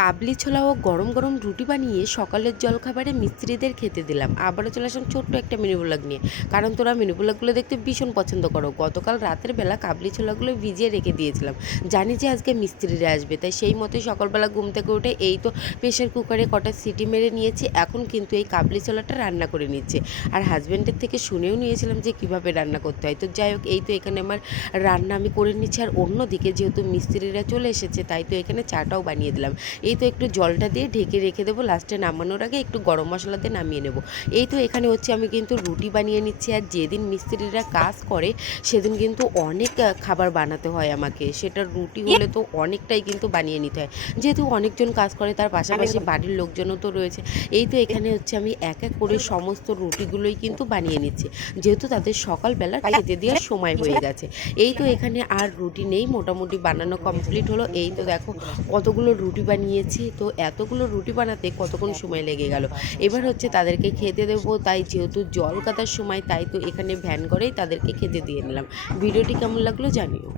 কাবলি ছোলা ও গরম গরম রুটি বানিয়ে সকালের জলখাবারে মিস্ত্রিদের খেতে দিলাম। আবারও চলে আসলাম ছোট্ট একটা মিনি ব্লগ নিয়ে, কারণ তোরা মিনি ব্লগগুলো দেখতে ভীষণ পছন্দ করো। গতকাল রাতের বেলা কাবলি ছোলাগুলো ভিজিয়ে রেখে দিয়েছিলাম, জানি যে আজকে মিস্ত্রিরা আসবে, তাই সেই মতোই সকালবেলা ঘুম থেকে উঠে এই তো প্রেশার কুকারে কটা সিটি মেরে নিয়েছি। এখন কিন্তু এই কাবলি ছোলাটা রান্না করে নিচ্ছে, আর হাজব্যান্ডের থেকে শুনেও নিয়েছিলাম যে কীভাবে রান্না করতে হয়। তো যাই হোক, এই তো এখানে আমার রান্না আমি করে নিচ্ছি, আর অন্যদিকে যেহেতু মিস্ত্রিরা চলে এসেছে তাই তো এখানে চাটাও বানিয়ে দিলাম। এই তো একটু জলটা দিয়ে ঢেকে রেখে দেবো, লাস্টে নামানোর আগে একটু গরম মশলা দিয়ে নামিয়ে নেব। এই তো এখানে হচ্ছে আমি কিন্তু রুটি বানিয়ে নিচ্ছি, আর যেদিন মিস্ত্রিরা কাজ করে সেদিন কিন্তু অনেক খাবার বানাতে হয় আমাকে। সেটা রুটি হলে তো অনেকটাই কিন্তু বানিয়ে নিতে হয়, যেহেতু অনেকজন কাজ করে, তার পাশাপাশি বাড়ির লোকজনও তো রয়েছে। এই তো এখানে হচ্ছে আমি এক এক করে সমস্ত রুটিগুলোই কিন্তু বানিয়ে নিচ্ছি, যেহেতু তাদের সকালবেলা খেতে দেওয়ার সময় হয়ে গেছে। এই তো এখানে আর রুটি নেই, মোটামুটি বানানো কমপ্লিট হলো। এই তো দেখো কতগুলো রুটি বানিয়েছি। তো এতগুলো রুটি বানাতে কতক্ষণ সময় লেগে গেল। এবার হচ্ছে তাদেরকে খেতে দেবো, তাই যেহেতু জল কাটার সময়, তাই তো এখানে ভ্যান করেই তাদেরকে খেতে দিয়ে নিলাম। ভিডিওটি কেমন লাগলো জানিও।